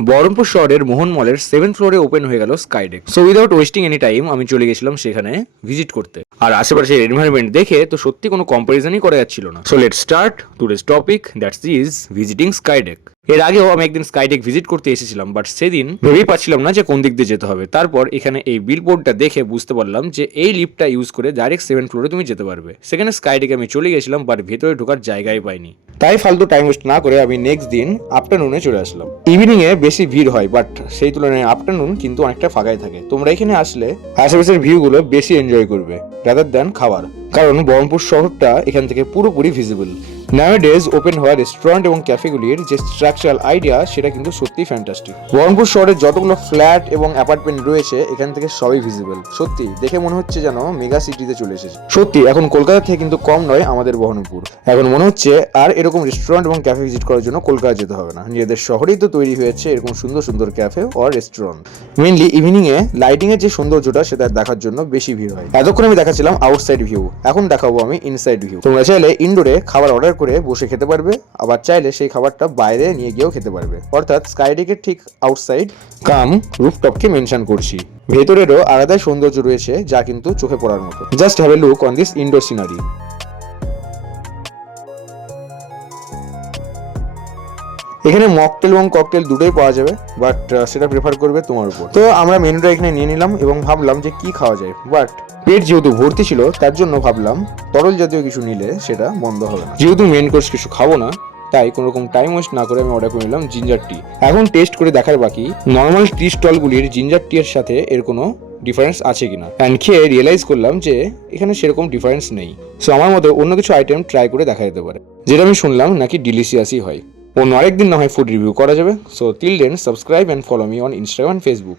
বহরমপুর শহরের মোহন মলের সেভেন ফ্লোরে ওপেন হয়ে গেল skydeck. So without wasting any time আমি চলে গেছিলাম সেখানে ভিজিট করতে। আর আশেপাশের এনভায়রনমেন্ট দেখে তো সত্যি কোনো কম্পারিজনই করা যাচ্ছিল না। So let start today's topic that's is visiting skydeck এর আগেও আমি একদিন স্কাইডেক ভিজিট করতে এসেছিলাম বাট সেদিন ভেবেই পাচ্ছিলাম না যে কোন দিক দিয়ে যেতে হবে। তারপর এখানে এই বিলবোর্ডটা দেখে বুঝতে পারলাম যে এই লিফটটা ইউজ করে ডাইরেক্ট সেভেন ফ্লোরে তুমি যেতে পারবে। সেখানে স্কাইডেকে আমি চলে গেছিলাম বাট ভেতরে ঢোকার জায়গায় পাইনি। তাই ফালতু টাইম ওয়েস্ট না করে আমি নেক্সট দিন আফটারনুনে চলে আসলাম। ইভিনিং এ বেশি ভিড় হয় বাট সেই তুলনায় আফটারনুন কিন্তু অনেকটা ফাঁকাই থাকে। তোমরা এখানে আসলে আশেপাশের ভিউগুলো বেশি এনজয় করবে রাদার দেন খাবার। কারণ বহরমপুর শহরটা এখান থেকে পুরোপুরি ভিজিবল নাওয়াডেজ ওপেন হওয়া রেস্টুরেন্ট এবং ক্যাফেগুলির যে স্ট্রাকচারাল আইডিয়া সেটা কিন্তু সত্যি ফ্যান্টাস্টিক বহরমপুর শহরে যতগুলো ফ্ল্যাট এবং অ্যাপার্টমেন্ট রয়েছে, এখান থেকে সবই ভিজিবল সত্যি, দেখে মনে হচ্ছে যেন মেগা সিটিতে চলে এসেছে। সত্যি, এখন কলকাতা থেকে কিন্তু কম নয় আমাদের বহরমপুর। এখন মনে হচ্ছে আর এরকম রেস্টুরেন্ট এবং ক্যাফে ভিজিট করার জন্য কলকাতা যেতে হবে না। নিজেদের শহরেই তো তৈরি হয়েছে এরকম সুন্দর সুন্দর cafe or restaurant mainly evening A lighting এর যে সৌন্দর্যটা, সেটা দেখার জন্য বেশি ভিড় হয়। এতক্ষণ আমি দেখাচ্ছিলাম আউটসাইড ভিউ এখন দেখাবো আমি ইনসাইড ভিউ তোমরা চাইলে ইনডোরে খাবার অর্ডার করে বসে খেতে পারবে, আবার চাইলে সেই খাবারটা বাইরে নিয়ে গিয়েও খেতে পারবে। অর্থাৎ স্কাইডেকের ঠিক আউটসাইড কাম রুফটপকে মেনশন করছি। ভেতরেরও আলাদা সৌন্দর্য রয়েছে যা কিন্তু চোখে পড়ার মতো। Just have a look on this indoor scenery এখানে মকটেল এবং ককটেল দুটোই পাওয়া যাবে বাট সেটা প্রেফার করবে তোমার উপর। তো আমরা মেনুটা এখানে নিয়ে নিলাম এবং ভাবলাম যে কি খাওয়া যায় বাট পেট যেহেতু ভর্তি ছিল, তার জন্য ভাবলাম তরল জাতীয় কিছু নিলে সেটা বন্ধ হবে না। যেহেতু মেন কোর্স কিছু খাব না, তাই কোনো রকম টাইম ওয়েস্ট না করে আমি অর্ডার করে নিলাম জিঞ্জার টি এখন টেস্ট করে দেখার বাকি নর্মাল টি স্টলগুলির জিঞ্জার টি এর সাথে এর কোনো ডিফারেন্স আছে কিনা। অ্যান্ড খেয়ে রিয়েলাইজ করলাম যে এখানে সেরকম ডিফারেন্স নেই। সো আমার মতে অন্য কিছু আইটেম ট্রাই করে দেখা যেতে পারে, যেটা আমি শুনলাম নাকি ডিলিশিয়াসই হয়। অন্য আরেকদিন না হয় ফুড রিভিউ করা যাবে। So till then subscribe and follow me on Instagram and Facebook